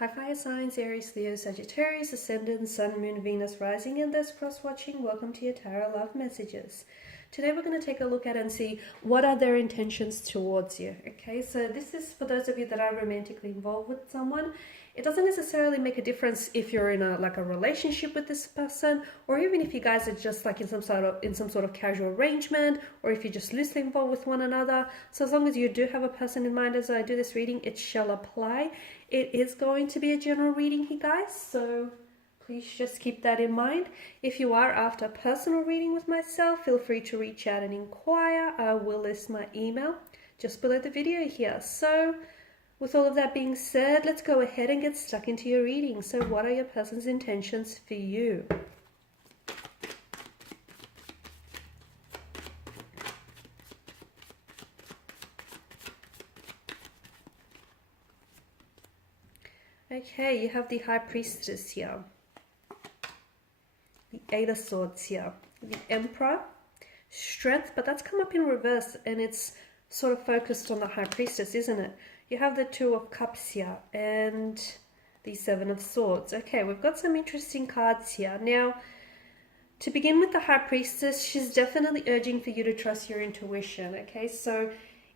Hi fire signs, Aries, Leo, Sagittarius, Ascendant, Sun, Moon, Venus, Rising, and those cross-watching. Welcome to your Tarot Love Messages. Today we're going to take a look at and see what are their intentions towards you. Okay, so this is for those of you that are romantically involved with someone. It doesn't necessarily make a difference if you're in a relationship with this person, or even if you guys are just like in some sort of casual arrangement, or if you're just loosely involved with one another. So as long as you do have a person in mind as I do this reading, it shall apply. It is going to be a general reading here, guys, so please just keep that in mind. If you are after a personal reading with myself, feel free to reach out and inquire. I will list my email just below the video here. So with all of that being said, let's go ahead and get stuck into your reading. So what are your person's intentions for you? Okay, you have the High Priestess here, the Eight of Swords here, the Emperor, Strength, but that's come up in reverse and it's sort of focused on the High Priestess, isn't it? You have the Two of Cups here and the Seven of Swords. Okay, we've got some interesting cards here. Now, to begin with the High Priestess, she's definitely urging for you to trust your intuition, okay? So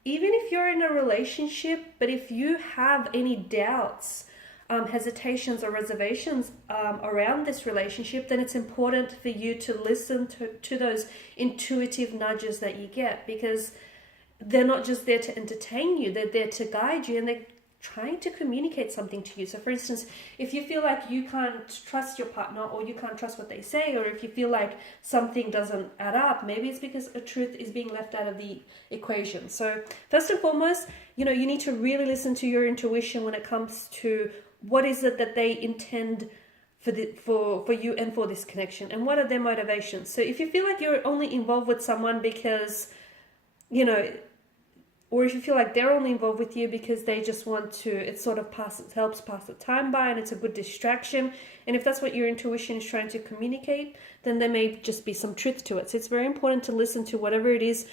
even if you're in a relationship, but if you have any doubts, hesitations or reservations around this relationship, then it's important for you to listen to those intuitive nudges that you get, because they're not just there to entertain you, they're there to guide you, and they're trying to communicate something to you. So for instance, if you feel like you can't trust your partner, or you can't trust what they say, or if you feel like something doesn't add up, maybe it's because a truth is being left out of the equation. So first and foremost, you need to really listen to your intuition when it comes to what is it that they intend for you and for this connection, and what are their motivations. So if you feel like you're only involved with someone because, or if you feel like they're only involved with you because they just want to, it sort of helps pass the time by and it's a good distraction, and if that's what your intuition is trying to communicate, then there may just be some truth to it. So it's very important to listen to whatever it is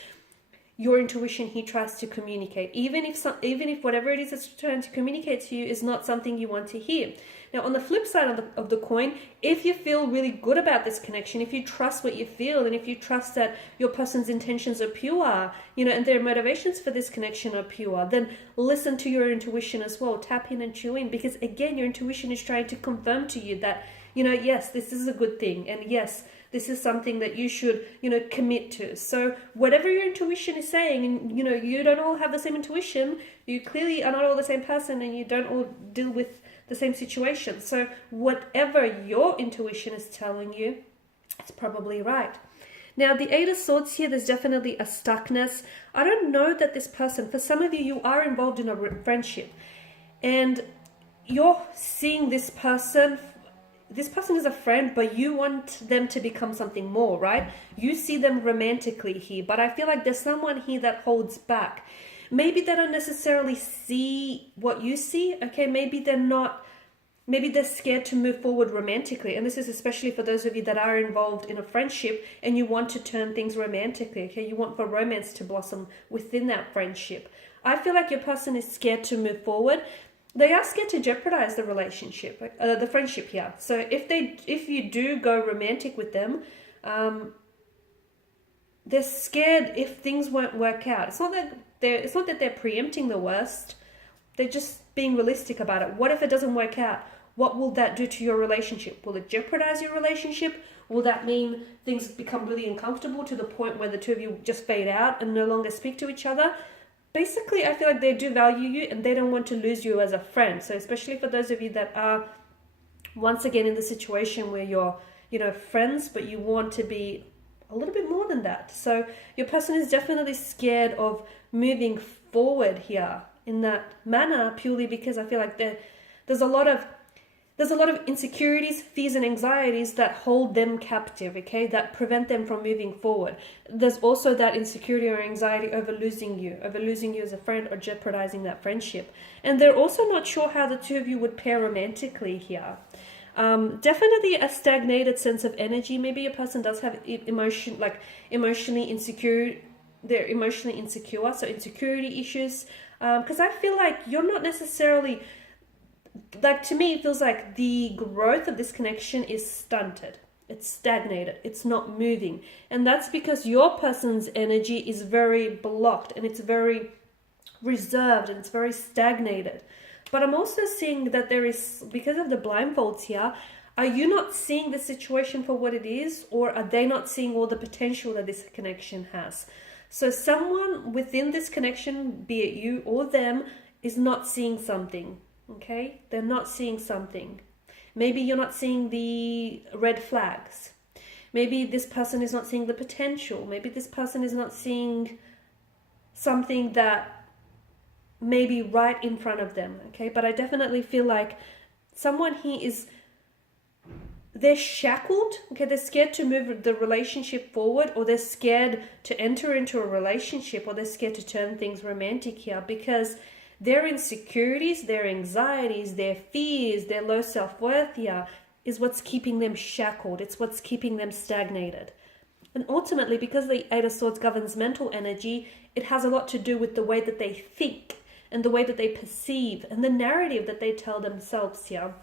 your intuition he tries to communicate, even if whatever it is it's trying to communicate to you is not something you want to hear. Now, on the flip side of the coin, if you feel really good about this connection, if you trust what you feel, and if you trust that your person's intentions are pure, and their motivations for this connection are pure, then listen to your intuition as well. Tap in and chew in, because again, your intuition is trying to confirm to you that, yes, this is a good thing, and yes, this is something that you should, commit to. So whatever your intuition is saying, and, you don't all have the same intuition, you clearly are not all the same person, and you don't all deal with the same situation. So whatever your intuition is telling you, it's probably right. Now, the Eight of Swords here, there's definitely a stuckness. I don't know that this person, for some of you, you are involved in a friendship, and you're seeing this person is a friend, but you want them to become something more, right? You see them romantically here, but I feel like there's someone here that holds back. Maybe they don't necessarily see what you see, okay? Maybe they're scared to move forward romantically, and this is especially for those of you that are involved in a friendship and you want to turn things romantically, okay? You want for romance to blossom within that friendship. I feel like your person is scared to move forward. They are scared to jeopardize the relationship, the friendship here. So if you do go romantic with them, they're scared if things won't work out. It's not that they're preempting the worst. They're just being realistic about it. What if it doesn't work out? What will that do to your relationship? Will it jeopardize your relationship? Will that mean things become really uncomfortable to the point where the two of you just fade out and no longer speak to each other? Basically, I feel like they do value you and they don't want to lose you as a friend. So especially for those of you that are, once again, in the situation where you're, friends, but you want to be a little bit more than that. So your person is definitely scared of moving forward here in that manner, purely because I feel like there's a lot of insecurities, fears, and anxieties that hold them captive, okay, that prevent them from moving forward. There's also that insecurity or anxiety over losing you as a friend, or jeopardizing that friendship. And they're also not sure how the two of you would pair romantically here. Definitely a stagnated sense of energy. Maybe a person does have emotionally insecure. They're emotionally insecure, so insecurity issues. Because I feel like you're not necessarily like to me, it feels like the growth of this connection is stunted. It's stagnated. It's not moving. And that's because your person's energy is very blocked and it's very reserved and it's very stagnated. But I'm also seeing that there is, because of the blindfolds here, are you not seeing the situation for what it is, or are they not seeing all the potential that this connection has? So someone within this connection, be it you or them, is not seeing something, okay? They're not seeing something. Maybe you're not seeing the red flags. Maybe this person is not seeing the potential. Maybe this person is not seeing something that may be right in front of them, okay? But I definitely feel like someone here is, they're shackled, okay? They're scared to move the relationship forward, or they're scared to enter into a relationship, or they're scared to turn things romantic here because their insecurities, their anxieties, their fears, their low self-worth here is what's keeping them shackled. It's what's keeping them stagnated. And ultimately, because the Eight of Swords governs mental energy, it has a lot to do with the way that they think and the way that they perceive and the narrative that they tell themselves here.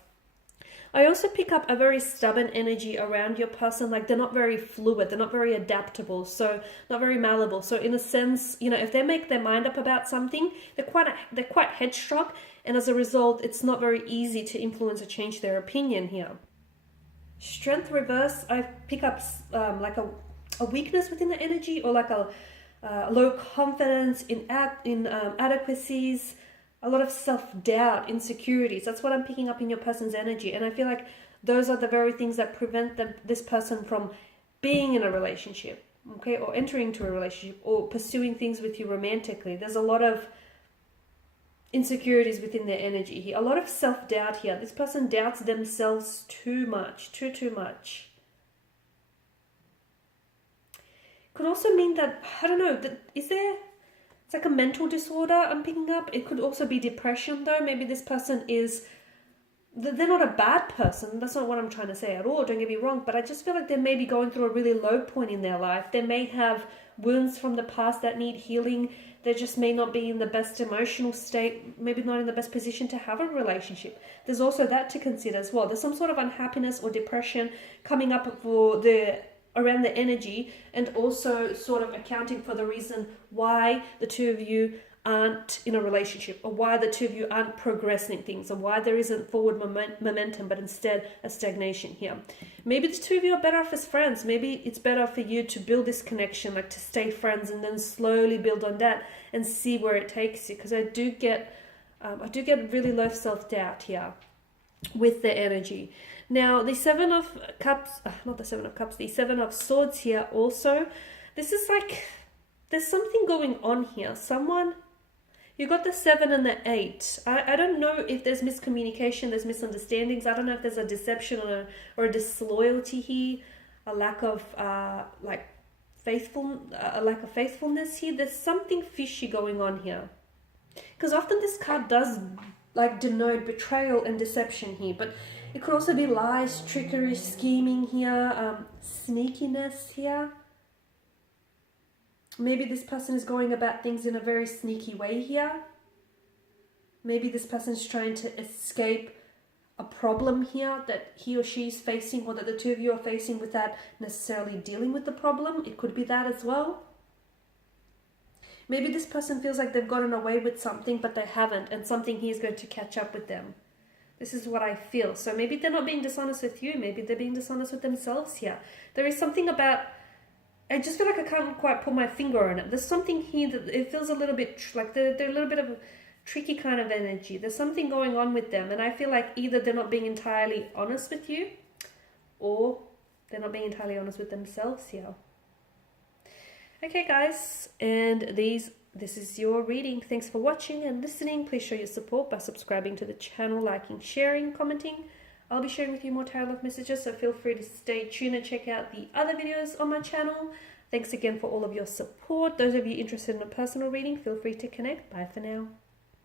I also pick up a very stubborn energy around your person, like they're not very fluid, they're not very adaptable, so not very malleable. So in a sense, you know, if they make their mind up about something, they're quite headstrong, and as a result, it's not very easy to influence or change their opinion here. Strength reverse, I pick up like a weakness within the energy, or like a low confidence in adequacies, a lot of self-doubt, insecurities. That's what I'm picking up in your person's energy. And I feel like those are the very things that prevent this person from being in a relationship, okay, or entering into a relationship, or pursuing things with you romantically. There's a lot of insecurities within their energy here, a lot of self-doubt here. This person doubts themselves too much, too much. Could also mean that, I don't know, that is there... It's like a mental disorder I'm picking up. It could also be depression though. Maybe this person is, they're not a bad person. That's not what I'm trying to say at all. Don't get me wrong. But I just feel like they may be going through a really low point in their life. They may have wounds from the past that need healing. They just may not be in the best emotional state. Maybe not in the best position to have a relationship. There's also that to consider as well. There's some sort of unhappiness or depression coming up for around the energy, and also sort of accounting for the reason why the two of you aren't in a relationship, or why the two of you aren't progressing things, or why there isn't forward momentum, but instead a stagnation here. Maybe the two of you are better off as friends. Maybe it's better for you to build this connection, like to stay friends and then slowly build on that and see where it takes you. Because I do get really low self-doubt here with the energy. Now, the Seven of Cups, not the Seven of Cups, the Seven of Swords here also. This is like, there's something going on here. You got the 7 and the 8. I don't know if there's miscommunication, there's misunderstandings. I don't know if there's a deception or a disloyalty here, a lack of a lack of faithfulness here. There's something fishy going on here. Because often this card does like denote betrayal and deception here, but it could also be lies, trickery, scheming here, sneakiness here. Maybe this person is going about things in a very sneaky way here. Maybe this person is trying to escape a problem here that he or she is facing, or that the two of you are facing, without necessarily dealing with the problem. It could be that as well. Maybe this person feels like they've gotten away with something, but they haven't, and something here is going to catch up with them. This is what I feel. So maybe they're not being dishonest with you. Maybe they're being dishonest with themselves here. There is something about, I just feel like I can't quite put my finger on it. There's something here that it feels a little bit like they're a little bit of a tricky kind of energy. There's something going on with them. And I feel like either they're not being entirely honest with you, or they're not being entirely honest with themselves here. Okay, guys, and this is your reading. Thanks for watching and listening. Please show your support by subscribing to the channel, liking, sharing, commenting. I'll be sharing with you more tarot love messages, so feel free to stay tuned and check out the other videos on my channel. Thanks again for all of your support. Those of you interested in a personal reading, feel free to connect. Bye for now.